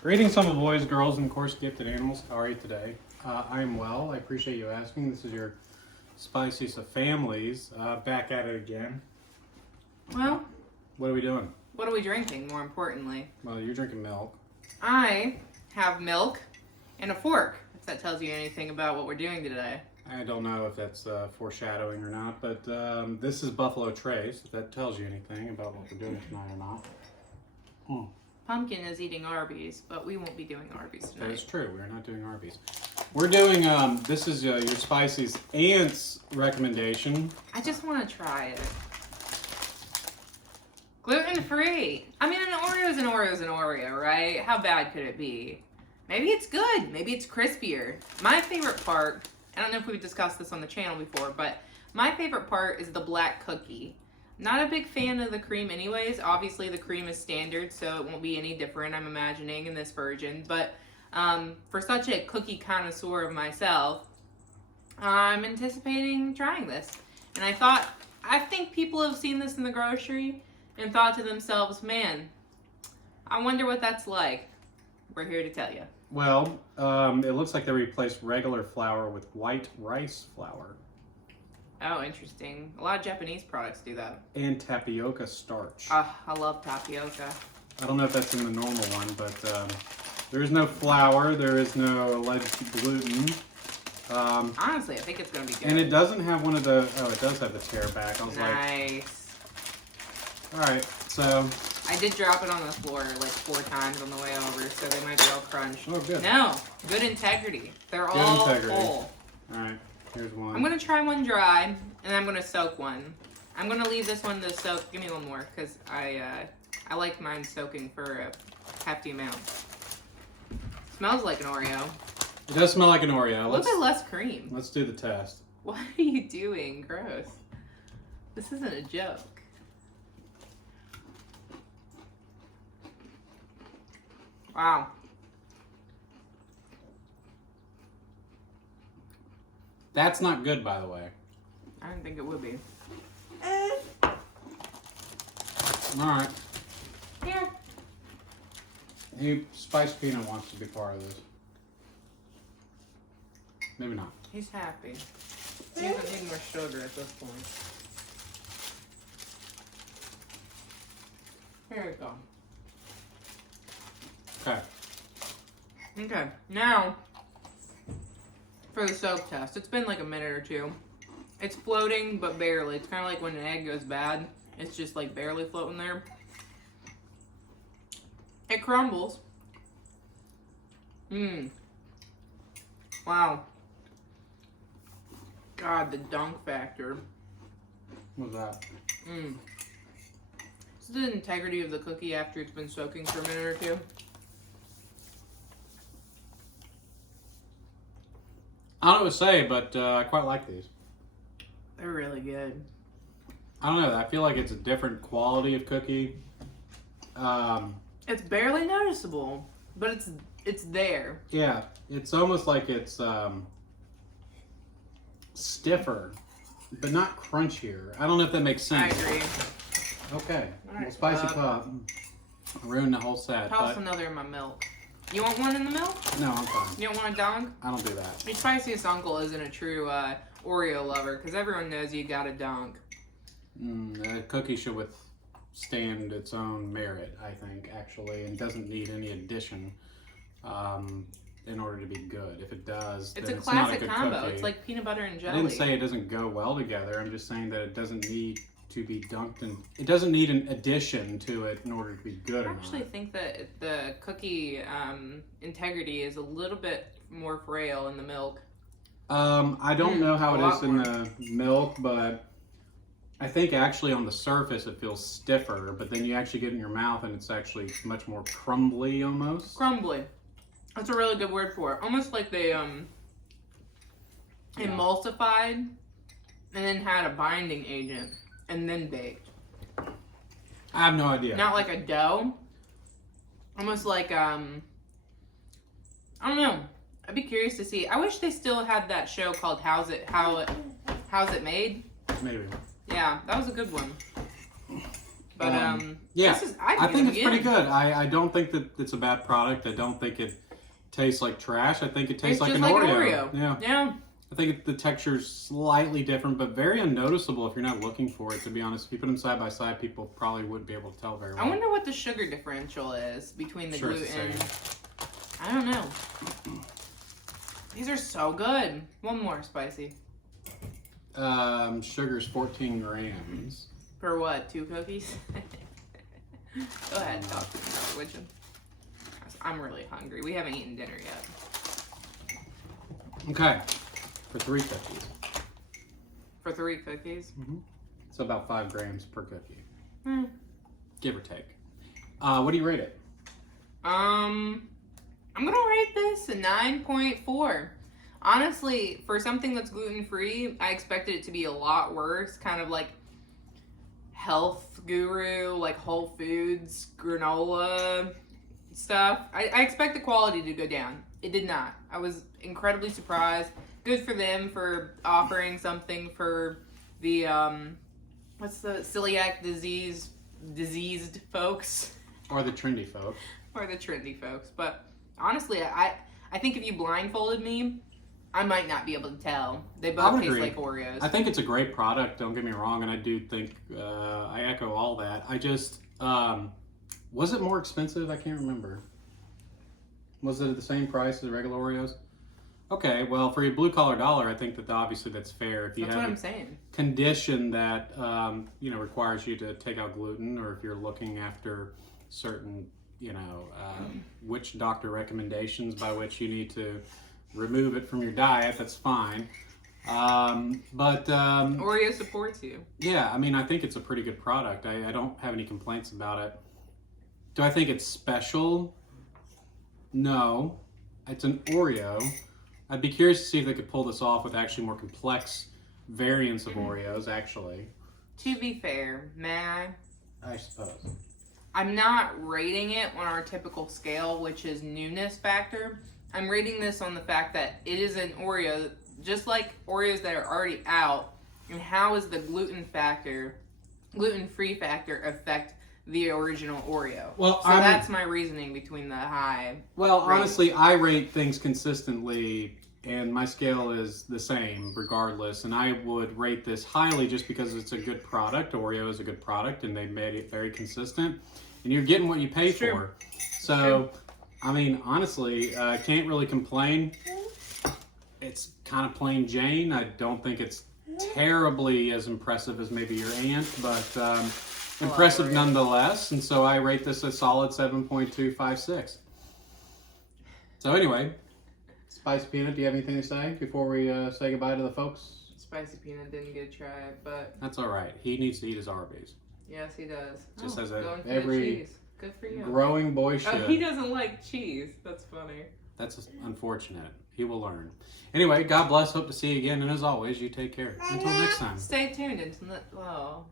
Greetings, some boys, girls, and of course gifted animals. How are you today? I am well. I appreciate you asking. This is your spiciest of families. Back at it again. Well, What are we doing? what are we drinking, more importantly? Well, you're drinking milk. I have milk and a fork, if that tells you anything about what we're doing today. I don't know if that's foreshadowing or not, but this is Buffalo Trace, if that tells you anything about what we're doing tonight or not. Pumpkin is eating Arby's, but we won't be doing Arby's That is tonight. true. We're not doing Arby's. We're doing, this is your Spicy's Aunt's recommendation. I just want to try it. Gluten-free. I mean, an Oreo is an Oreo is an Oreo, right? How bad could it be? Maybe it's good. Maybe it's crispier. My favorite part, I don't know if we've discussed this on the channel before, but my favorite part is the black cookie. Not a big fan of the cream anyways. Obviously, the cream is standard, so it won't be any different, I'm imagining, in this version. But for such a cookie connoisseur of myself, I'm anticipating trying this. And I think people have seen this in the grocery and thought to themselves, man, I wonder what that's like. We're here to tell you. Well, it looks like they replaced regular flour with white rice flour. Oh, interesting. A lot of Japanese products do that. And tapioca starch. I love tapioca. I don't know if that's in the normal one, but there is no flour, there is no alleged gluten. Honestly, I think it's going to be good. And it doesn't have one of the, oh, it does have the tear back. I was Nice. like, alright, so. I did drop it on the floor like 4 times on the way over, so they might be all crunched. Oh, good. No, good integrity. They're Good all integrity. whole. Alright, here's one. I'm gonna try one dry, and I'm gonna soak one. I'm gonna leave this one to soak. Give me one more, cause I like mine soaking for a hefty amount. Smells like an Oreo. It does smell like an Oreo. A little bit less cream. Let's do the test. What are you doing? Gross. This isn't a joke. Wow. That's not good, by the way. I didn't think it would be. Alright. Here. Hey, Spice Peanut wants to be part of this. Maybe not. He's happy. He doesn't need more sugar at this point. Here we go. Okay. Okay, now for the soak test. It's been like a minute or two. It's floating, but barely. It's kind of like when an egg goes bad. It's just like barely floating there. It crumbles. Wow. God, the dunk factor. What's that? It's the integrity of the cookie after it's been soaking for a minute or two. I don't know what to say, but I quite like these. They're really good. I don't know. I feel like it's a different quality of cookie. It's barely noticeable, but it's there. Yeah, it's almost like it's stiffer, but not crunchier. I don't know if that makes I sense. agree. Okay, Alright, well, Spicy Pup ruined the whole set. Toss But another in my milk. You want one in the milk? no, I'm fine. You don't want a dunk? I don't do that. Your spiciest uncle isn't a true Oreo lover, because everyone knows you got a dunk. A cookie should withstand its own merit, I think, actually, and doesn't need any addition in order to be good. If it does, It's then a it's not a classic good combo. cookie. It's like peanut butter and I jelly. didn't say it doesn't go well together. I'm just saying that it doesn't need to be dunked in. It doesn't need an addition to it in order to be good I or actually not. think that the cookie integrity is a little bit more frail in the milk. I don't know how a it lot is in the milk, but I think actually on the surface it feels stiffer, but then you actually get it in your mouth and it's actually much more crumbly almost. Crumbly. That's a really good word for it. Almost like they emulsified and then had a binding agent and then baked. I have no idea. Not like a dough. Almost like I don't know. I'd be curious to see. I wish they still had that show called How's It Made? Maybe. Yeah, that was a good one. But yeah, this is, I think it's pretty good. I don't think that it's a bad product. I don't think it tastes like trash. I think it tastes like an Oreo. Yeah. I think the texture's slightly different, but very unnoticeable if you're not looking for it, to be honest. If you put them side by side, people probably wouldn't be able to tell very well. I wonder what the sugar differential is between the gluten. I don't know. These are so good. One more spicy. Sugar's 14 grams. For what? 2 cookies? Go ahead, talk to me about it, would you? I'm really hungry. We haven't eaten dinner yet. Okay. For 3 cookies. For 3 cookies? Mm-hmm. So about 5 grams per cookie. Hmm. Give or take. What do you rate it? I'm gonna rate this a 9.4. Honestly, for something that's gluten-free, I expected it to be a lot worse. Kind of like health guru, like Whole Foods, granola stuff. I expect the quality to go down. It did not. I was incredibly surprised. Good for them for offering something for the what's the celiac diseased folks, or the trendy folk, or the trendy folks. But honestly, I think if you blindfolded me, I might not be able to tell. They both taste like Oreos. I think it's a great product. Don't get me wrong, and I do think I echo all that. I just was it more expensive? I can't remember. Was it at the same price as regular Oreos? Okay, well, for your blue-collar dollar, I think that obviously that's fair. If you that's have what I'm saying. Condition that requires you to take out gluten, or if you're looking after certain, witch doctor recommendations by which you need to remove it from your diet, that's fine. But Oreo supports you. Yeah, I mean, I think it's a pretty good product. I don't have any complaints about it. Do I think it's special? No. It's an Oreo. I'd be curious to see if they could pull this off with actually more complex variants of Oreos, actually. To be fair, I suppose. I'm not rating it on our typical scale, which is newness factor. I'm rating this on the fact that it is an Oreo, just like Oreos that are already out. And how is the gluten-free factor affect the original Oreo? Well, so that's my reasoning between the high. Well, honestly, I rate things consistently, and my scale is the same regardless. And I would rate this highly just because it's a good product. Oreo is a good product, and they made it very consistent. And you're getting what you pay for. So, I mean, honestly, I can't really complain. It's kind of plain Jane. I don't think it's terribly as impressive as maybe your aunt, but impressive nonetheless. And so I rate this a solid 7.256. So anyway, Spicy Peanut, do you have anything to say before we say goodbye to the folks? Spicy Peanut didn't get a try, but that's all right. He needs to eat his Arby's. Yes, he does. Just as every good for you. Growing boy should. Oh, he doesn't like cheese. That's funny. That's unfortunate. He will learn. Anyway, God bless. Hope to see you again. And as always, you take care. Until next time. Stay tuned until